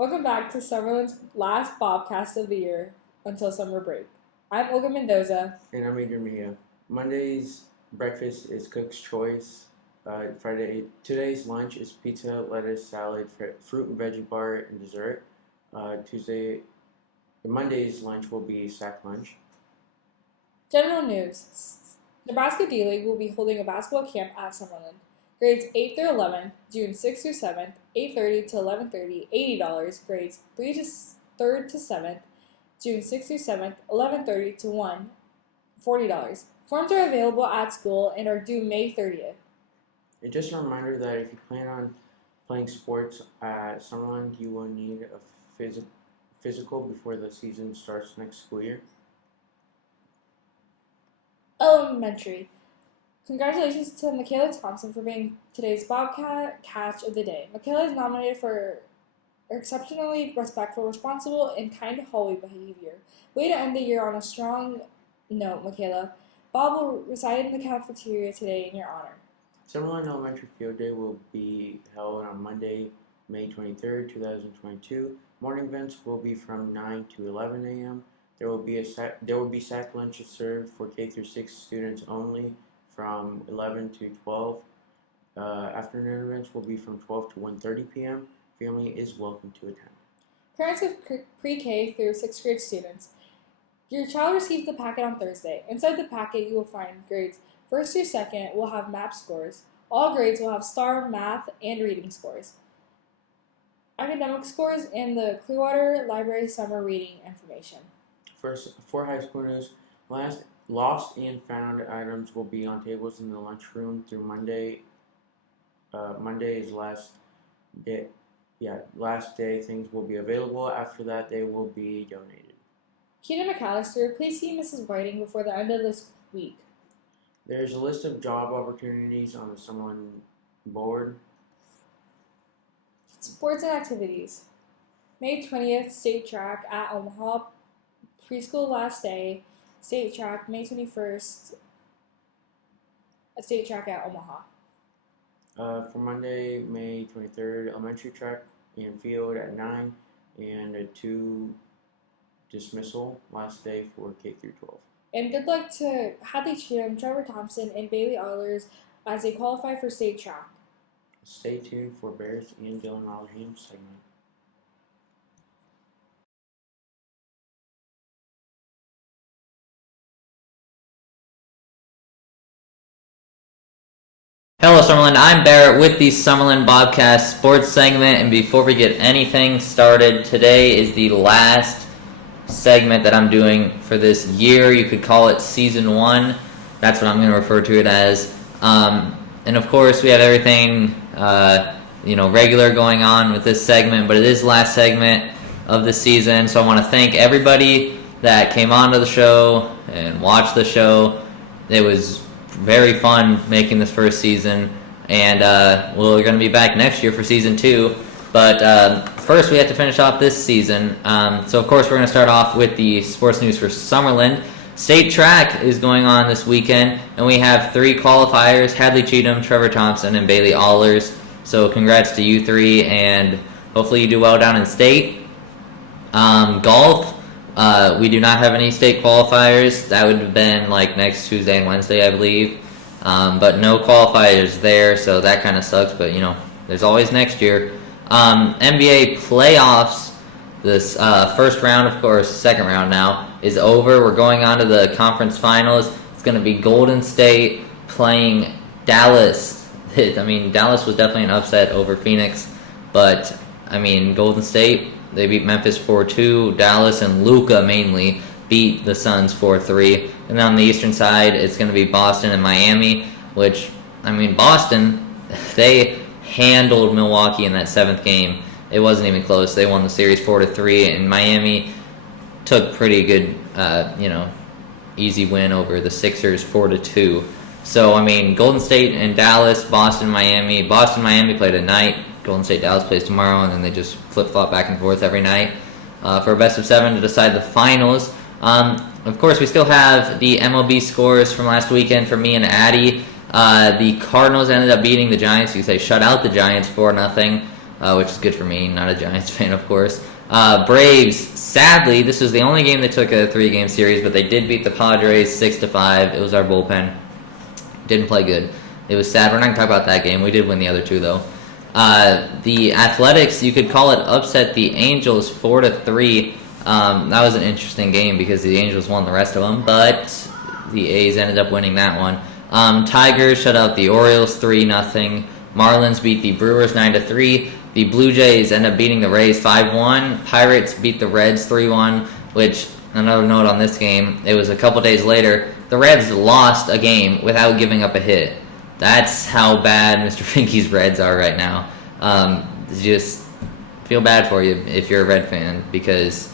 Welcome back to Summerlin's last Bobcast of the year until summer break. I'm Olga Mendoza. And I'm Adrian Mejia. Monday's breakfast is Cook's Choice. Today's lunch is pizza, lettuce, salad, fruit and veggie bar, and dessert. Monday's lunch will be sack lunch. General news. Nebraska D-League will be holding a basketball camp at Summerlin. Grades 8 through 11, June 6th through 7th, 8:30 to 11:30, $80. Grades 3rd to 7th, June 6th through 7th, 11:30 to 1, $40. Forms are available at school and are due May 30th. And just a reminder that if you plan on playing sports at Summerland, you will need a physical before the season starts next school year. Elementary. Congratulations to Michaela Thompson for being today's Bobcat Catch of the Day. Michaela is nominated for exceptionally respectful, responsible, and kind hallway behavior. Way to end the year on a strong note, Michaela. Bob will reside in the cafeteria today in your honor. Summerland Elementary Field Day will be held on Monday, May 23rd, 2022. Morning events will be from 9 to 11 a.m. There will be sack lunches served for K through 6 students only from 11 to 12. Afternoon events will be from 12 to 1:30 p.m. Family is welcome to attend. Parents of pre-K through 6th grade students. Your child received the packet on Thursday. Inside the packet, you will find grades 1st through 2nd will have MAP scores. All grades will have STAR, math, and reading scores. Academic scores, and the Clearwater Library summer reading information. For high school news, lost and found items will be on tables in the lunchroom through Monday. Monday is last day. Last day things will be available. After that, they will be donated. Keaton McAllister, please see Mrs. Whiting before the end of this week. There's a list of job opportunities on the Summerlin board. Sports and activities. May 20th, state track at Omaha. Preschool last day. State track, May 21st, state track at Omaha. For Monday, May 23rd, elementary track and field at 9, and a 2 dismissal last day for K through 12. And good luck to Hadley Cheatham, Trevor Thompson, and Bailey Ehlers as they qualify for state track. Stay tuned for Bears and Dylan Rotherham's segment. Hello Summerlin, I'm Barrett with the Summerlin Bobcast sports segment, and before we get anything started, today is the last segment that I'm doing for this year. You could call it season 1. That's what I'm going to refer to it as. And of course we have everything regular going on with this segment, but it is the last segment of the season, so I want to thank everybody that came onto the show and watched the show. It was very fun making this first season, and we're going to be back next year for season 2. But first, we have to finish off this season. So, of course, we're going to start off with the sports news for Summerlin. State track is going on this weekend, and we have 3 qualifiers: Hadley Cheatham, Trevor Thompson, and Bailey Ehlers. So, congrats to you 3, and hopefully you do well down in state. Golf. We do not have any state qualifiers. That would have been like next Tuesday and Wednesday, I believe. But no qualifiers there, so that kind of sucks. But, there's always next year. NBA playoffs, this first round, of course, second round now, is over. We're going on to the conference finals. It's going to be Golden State playing Dallas. Dallas was definitely an upset over Phoenix. But, Golden State, they beat Memphis 4-2. Dallas and Luka mainly beat the Suns 4-3. And then on the eastern side, it's going to be Boston and Miami, which, Boston, they handled Milwaukee in that 7th game. It wasn't even close. They won the series 4-3, and Miami took pretty good, easy win over the Sixers 4-2. So, Golden State and Dallas, Boston, Miami. Boston, Miami played at night. Golden State, Dallas plays tomorrow, and then they just flip-flop back and forth every night for a best of 7 to decide the finals. Of course, we still have the MLB scores from last weekend for me and Addie. The Cardinals ended up beating the Giants. You could say shut out the Giants 4-0. which is good for me. Not a Giants fan, of course. Braves, sadly, this was the only game they took a 3-game series, but they did beat the Padres 6-5. It was our bullpen. Didn't play good. It was sad. We're not going to talk about that game. We did win the other 2, though. The Athletics, you could call it upset the Angels 4-3. That was an interesting game because the Angels won the rest of them, but the A's ended up winning that one. Tigers shut out the Orioles 3-0. Marlins beat the Brewers 9-3. The Blue Jays end up beating the Rays 5-1. Pirates beat the Reds 3-1, which, another note on this game, it was a couple days later, the Reds lost a game without giving up a hit. That's how bad Mr. Finke's Reds are right now. Just feel bad for you if you're a Red fan because,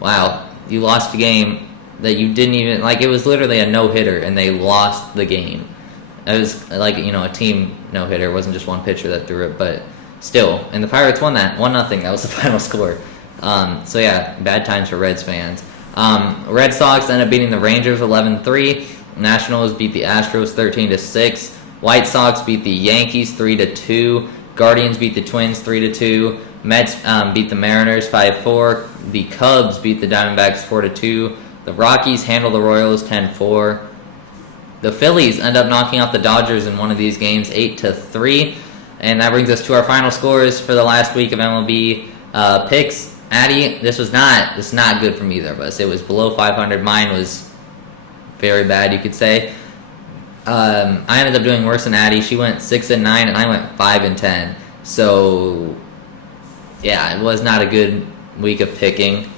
wow, you lost a game that you didn't even, like, it was literally a no-hitter, and they lost the game. It was like, a team no-hitter. It wasn't just one pitcher that threw it, but still. And the Pirates won that, 1-0. That was the final score. So, yeah, bad times for Reds fans. Red Sox ended up beating the Rangers 11-3. Nationals beat the Astros 13-6. White Sox beat the Yankees 3-2. Guardians beat the Twins 3-2. Mets beat the Mariners 5-4. The Cubs beat the Diamondbacks 4-2. The Rockies handled the Royals 10-4. The Phillies end up knocking out the Dodgers in one of these games 8-3. And that brings us to our final scores for the last week of MLB picks. Addie, this is not good from either of us. It was below 500. Mine was very bad, you could say. I ended up doing worse than Addie. She went 6-9, and I went 5-10. So, yeah, it was not a good week of picking.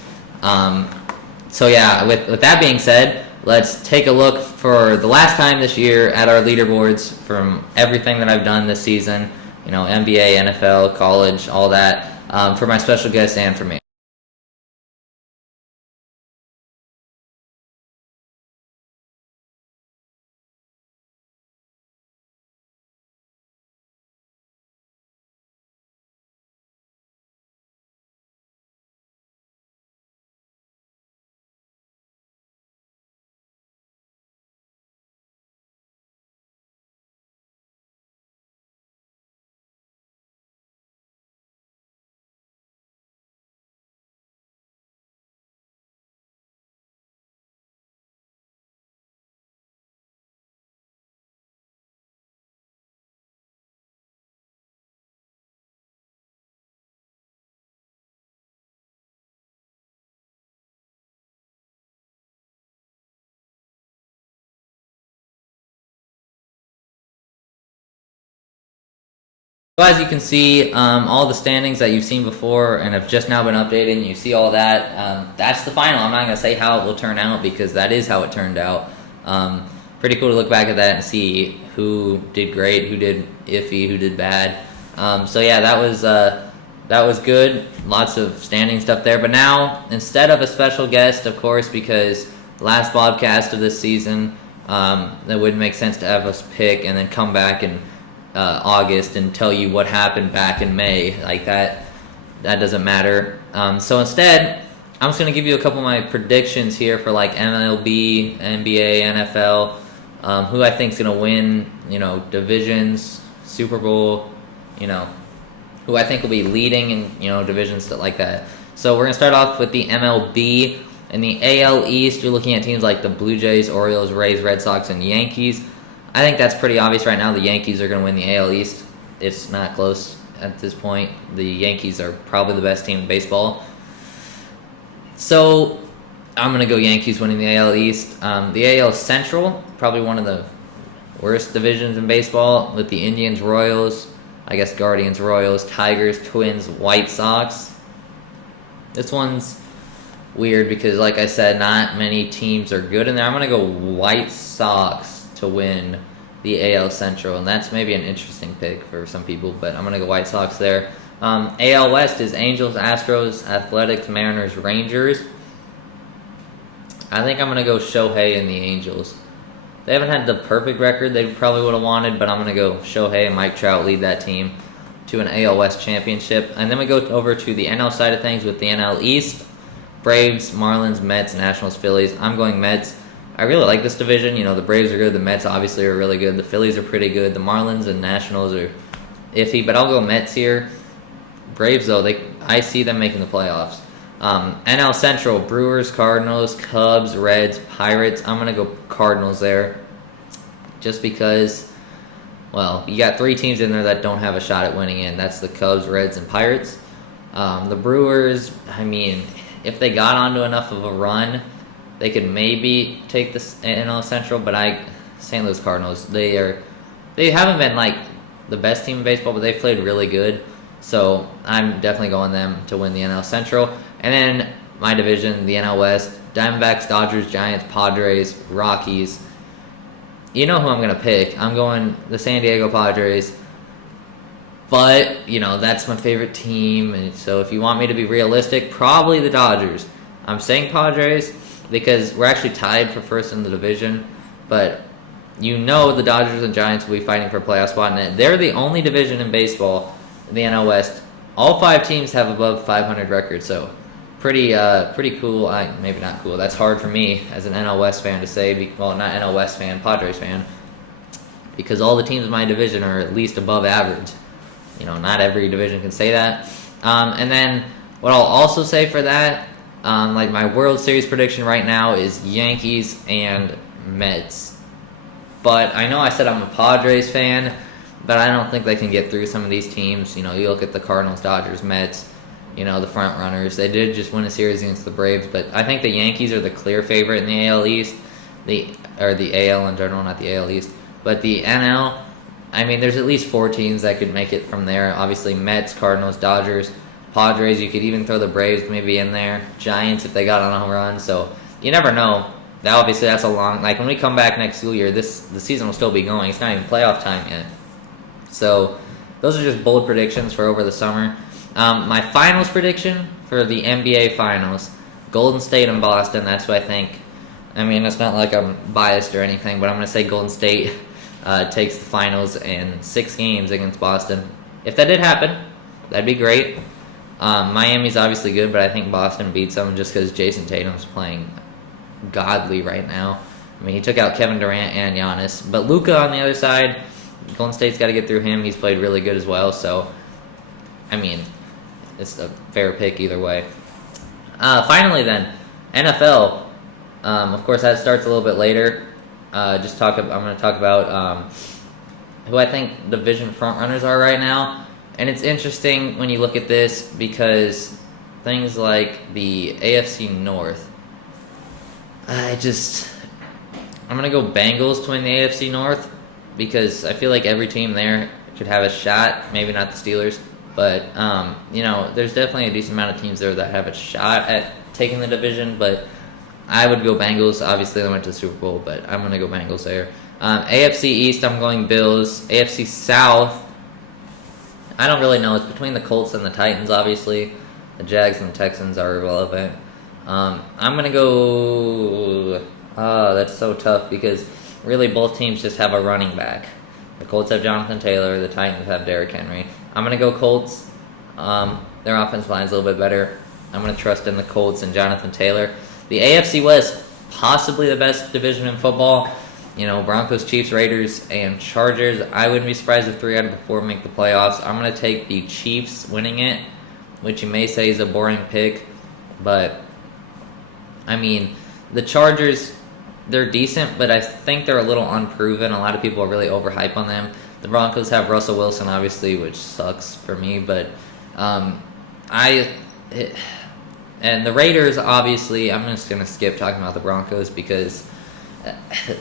So yeah, with that being said, let's take a look for the last time this year at our leaderboards from everything that I've done this season. NBA, NFL, college, all that, for my special guest and for me. So as you can see, all the standings that you've seen before and have just now been updated, and you see all that, that's the final. I'm not going to say how it will turn out because that is how it turned out. Pretty cool to look back at that and see who did great, who did iffy, who did bad. So yeah, that was good. Lots of standing stuff there. But now, instead of a special guest, of course, because last podcast of this season, that wouldn't make sense to have us pick and then come back in August and tell you what happened back in May. Like that doesn't matter. So instead, I'm just going to give you a couple of my predictions here for like MLB, NBA, NFL, who I think is going to win, divisions, Super Bowl, who I think will be leading in, divisions, stuff like that. So we're going to start off with the MLB. In the AL East, you're looking at teams like the Blue Jays, Orioles, Rays, Red Sox, and Yankees. I think that's pretty obvious right now. The Yankees are going to win the AL East. It's not close at this point. The Yankees are probably the best team in baseball. So I'm going to go Yankees winning the AL East. The AL Central, probably one of the worst divisions in baseball, with the Indians, Royals, I guess Guardians, Royals, Tigers, Twins, White Sox. This one's weird because, like I said, not many teams are good in there. I'm going to go White Sox to win the AL Central, and that's maybe an interesting pick for some people, but I'm going to go White Sox there. AL West is Angels, Astros, Athletics, Mariners, Rangers. I think I'm going to go Shohei and the Angels. They haven't had the perfect record they probably would have wanted, but I'm going to go Shohei and Mike Trout lead that team to an AL West championship. And then we go over to the NL side of things with the NL East. Braves, Marlins, Mets, Nationals, Phillies. I'm going Mets. I really like this division. The Braves are good. The Mets obviously are really good. The Phillies are pretty good. The Marlins and Nationals are iffy, but I'll go Mets here. Braves, though, I see them making the playoffs. NL Central, Brewers, Cardinals, Cubs, Reds, Pirates. I'm going to go Cardinals there. Just because, well, you got 3 teams in there that don't have a shot at winning in. That's the Cubs, Reds, and Pirates. The Brewers, I mean, if they got onto enough of a run, they could maybe take the NL Central, but St. Louis Cardinals, they haven't been like the best team in baseball, but they've played really good. So I'm definitely going them to win the NL Central. And then my division, the NL West, Diamondbacks, Dodgers, Giants, Padres, Rockies. You know who I'm going to pick. I'm going the San Diego Padres. But, that's my favorite team. And so if you want me to be realistic, probably the Dodgers. I'm saying Padres because we're actually tied for first in the division. But the Dodgers and Giants will be fighting for a playoff spot. And they're the only division in baseball, in the NL West. All 5 teams have above 500 records. So pretty cool. Maybe not cool. That's hard for me as an NL West fan to say. Well, not NL West fan, Padres fan. Because all the teams in my division are at least above average. Not every division can say that. And then what I'll also say for that, like my World Series prediction right now is Yankees and Mets. But I know I said I'm a Padres fan, but I don't think they can get through some of these teams. You look at the Cardinals, Dodgers, Mets, the front runners. They did just win a series against the Braves, but I think the Yankees are the clear favorite in the AL East. The AL in general, not the AL East. But the NL, I mean, there's at least 4 teams that could make it from there. Obviously, Mets, Cardinals, Dodgers, Padres. You could even throw the Braves maybe in there. Giants if they got on a run. So you never know. That's a long. Like when we come back next school year, the season will still be going. It's not even playoff time yet. So those are just bold predictions for over the summer. My finals prediction for the NBA Finals: Golden State and Boston. That's what I think. I mean, it's not like I'm biased or anything, but I'm going to say Golden State takes the finals in 6 games against Boston. If that did happen, that'd be great. Miami's obviously good, but I think Boston beats them just because Jason Tatum's playing godly right now. I mean, he took out Kevin Durant and Giannis. But Luka on the other side, Golden State's got to get through him. He's played really good as well. So, I mean, it's a fair pick either way. Finally then, NFL. Of course, that starts a little bit later. I'm going to talk about who I think division frontrunners are right now. And it's interesting when you look at this because things like the AFC North, I'm going to go Bengals to win the AFC North because I feel like every team there could have a shot. Maybe not the Steelers, but, there's definitely a decent amount of teams there that have a shot at taking the division, but I would go Bengals. Obviously, they went to the Super Bowl, but I'm going to go Bengals there. AFC East, I'm going Bills. AFC South, I don't really know. It's between the Colts and the Titans, obviously. The Jags and the Texans are irrelevant. I'm going to go... that's so tough because really both teams just have a running back. The Colts have Jonathan Taylor. The Titans have Derrick Henry. I'm going to go Colts. Their offensive line is a little bit better. I'm going to trust in the Colts and Jonathan Taylor. The AFC West, possibly the best division in football. Broncos, Chiefs, Raiders, and Chargers. I wouldn't be surprised if 3 out of the 4 make the playoffs. I'm going to take the Chiefs winning it, which you may say is a boring pick. But, I mean, the Chargers, they're decent, but I think they're a little unproven. A lot of people are really overhyped on them. The Broncos have Russell Wilson, obviously, which sucks for me. But and the Raiders, obviously, I'm just going to skip talking about the Broncos because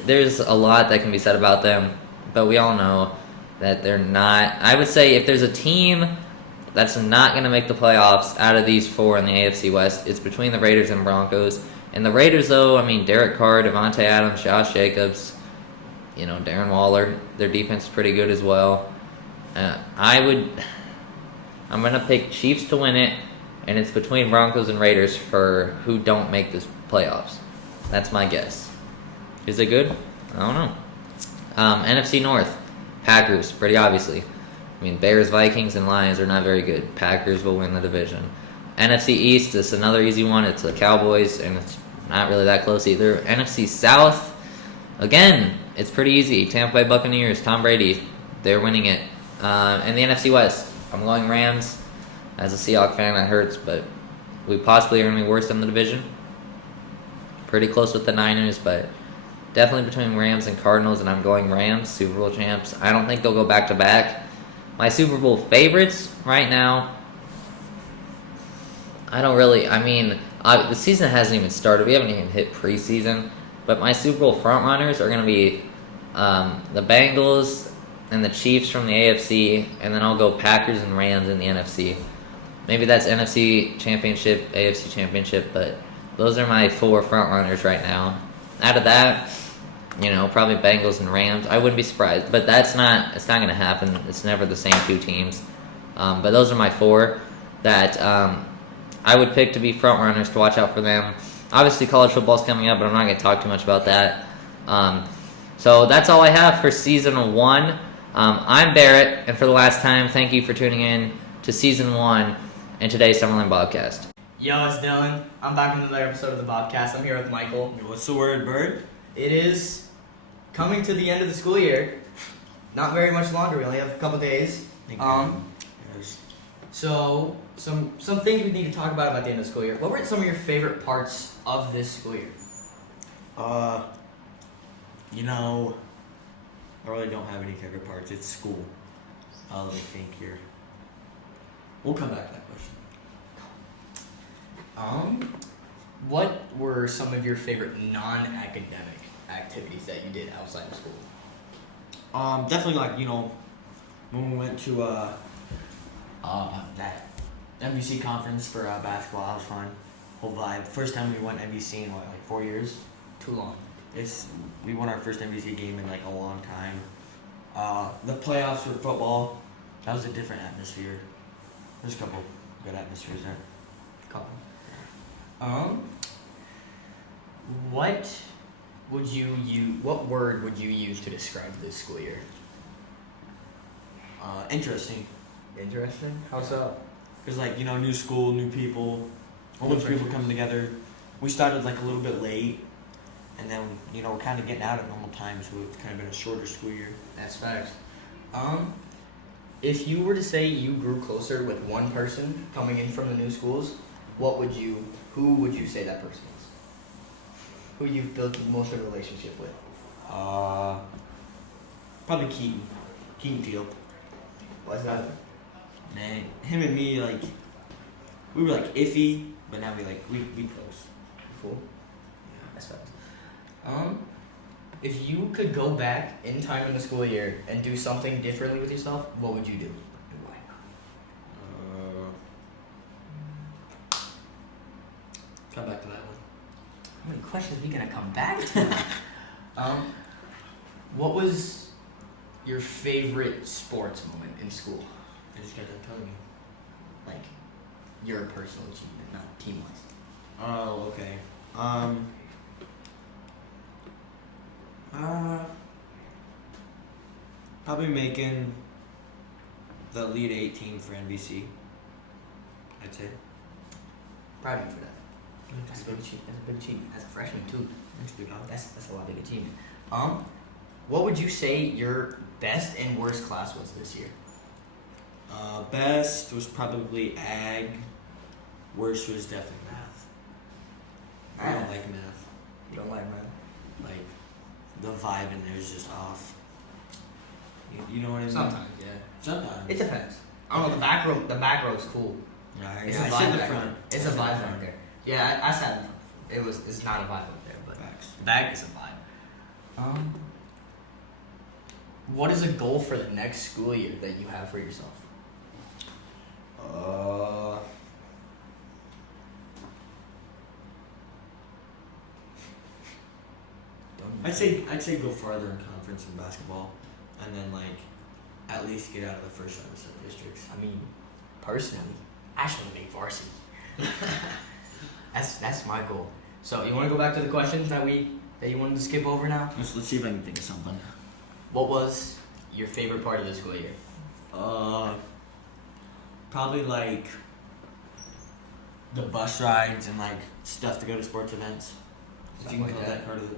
there's a lot that can be said about them, but we all know that they're not. I would say if there's a team that's not going to make the playoffs out of these 4 in the AFC West, it's between the Raiders and Broncos. And the Raiders, though, I mean, Derek Carr, Devontae Adams, Josh Jacobs, Darren Waller, their defense is pretty good as well. I'm going to pick Chiefs to win it, and it's between Broncos and Raiders for who don't make the playoffs. That's my guess. Is it good? I don't know. NFC North, Packers, pretty obviously. I mean, Bears, Vikings, and Lions are not very good. Packers will win the division. NFC East is another easy one. It's the Cowboys, and it's not really that close either. NFC South, again, it's pretty easy. Tampa Bay Buccaneers, Tom Brady, they're winning it. And the NFC West, I'm going Rams. As a Seahawks fan, that hurts, but we possibly are going to be worse in the division. Pretty close with the Niners, but definitely between Rams and Cardinals, and I'm going Rams, Super Bowl champs. I don't think they'll go back-to-back. My Super Bowl favorites right now, the season hasn't even started. We haven't even hit preseason. But my Super Bowl frontrunners are going to be the Bengals and the Chiefs from the AFC, and then I'll go Packers and Rams in the NFC. Maybe that's NFC Championship, AFC Championship, but those are my 4 frontrunners right now. Out of that, probably Bengals and Rams. I wouldn't be surprised, but it's not going to happen. It's never the same 2 teams. But those are my 4 that I would pick to be front runners to watch out for them. Obviously, college football's coming up, but I'm not going to talk too much about that. So that's all I have for Season 1. I'm Barrett, and for the last time, thank you for tuning in to Season 1 and today's Summerlin Bobcast. Yo, it's Dylan. I'm back with another episode of the Bobcast. I'm here with Michael. What's the word, Bird? It is coming to the end of the school year. Not very much longer. We only have a couple days. Yes. So some things we need to talk about the end of the school year. What were some of your favorite parts of this school year? I really don't have any favorite parts. It's school. Let me think here. We'll come back to that question. What were some of your favorite non-academic activities that you did outside of school? Definitely when we went to that MVC conference for basketball, that was fun. Whole vibe. First time we went MVC in 4 years? Too long. We won our first MVC game in a long time. The playoffs for football, that was a different atmosphere. There's a couple good atmospheres there. Couple. What word would you use to describe this school year? Interesting. Interesting? How so? Because new school, new people, a whole bunch of people coming together. We started a little bit late, and then we're kind of getting out at normal time, so it's kind of been a shorter school year. That's facts. If you were to say you grew closer with one person coming in from the new schools, who would you say that person is? Who you've built the most of a relationship with? Probably Keaton. Keaton Field. Why's that? Man, him and me, we were iffy, but now we close. Cool. Yeah, that's facts. If you could go back in time in the school year and do something differently with yourself, what would you do and why? Come back to that one. How many questions are we gonna come back to? What was your favorite sports moment in school? I just got done telling you. Like your personal achievement, not team wise. Oh, okay. Probably making the Elite 8 team for NBC. I'd say. Proud of you for that. That's a big achievement. That's a big achievement. As a freshman too. Thanks, big dog. That's a lot of big achievement. What would you say your best and worst class was this year? Best was probably ag. Worst was definitely math. I don't like math. You don't like math? The vibe in there is just off. You know what I mean? Sometimes, yeah. Sometimes. It depends. I don't know. The back row is cool. It's a I vibe sit in the back front. there. It's a vibe back there. Yeah, I sat in the front. It's not a vibe up there, but Facts. the back is a vibe. What is a goal for the next school year that you have for yourself? I'd say go farther in conference in basketball, and then at least get out of the first round of sub districts. I mean, personally, I just want to make varsity. That's my goal. So you want to go back to the questions that you wanted to skip over now? Let's see if I can think of something. What was your favorite part of the school year? Probably the bus rides and stuff to go to sports events. If you can call that part of the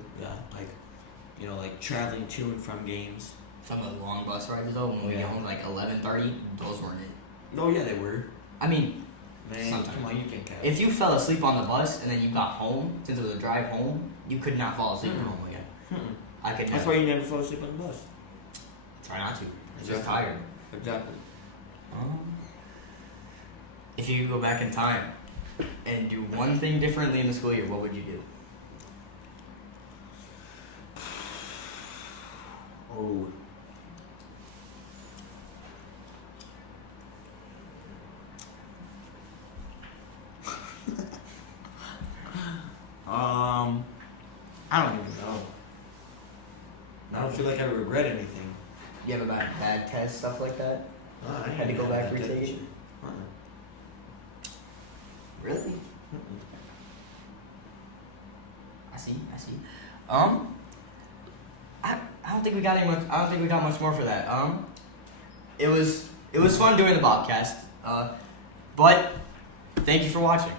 traveling to and from games. Some of the long bus rides though, when we got home 11:30, those weren't it. Oh yeah, they were. I mean, Man, sometimes. come on, you can count. If you fell asleep on the bus and then you got home, since it was a drive home, you could not fall asleep at home again. Mm-mm. I could That's never. why you never fall asleep on the bus. Try not to. It's just Exactly. tired. Exactly. If you could go back in time and do one thing differently in the school year, what would you do? Oh. I don't even know. I don't feel like I regret anything. You have a bad test, stuff like that? I Had to go back and retake it? Really? I see. I don't think we got any much. I don't think we got much more for that. It was fun doing the podcast. But thank you for watching.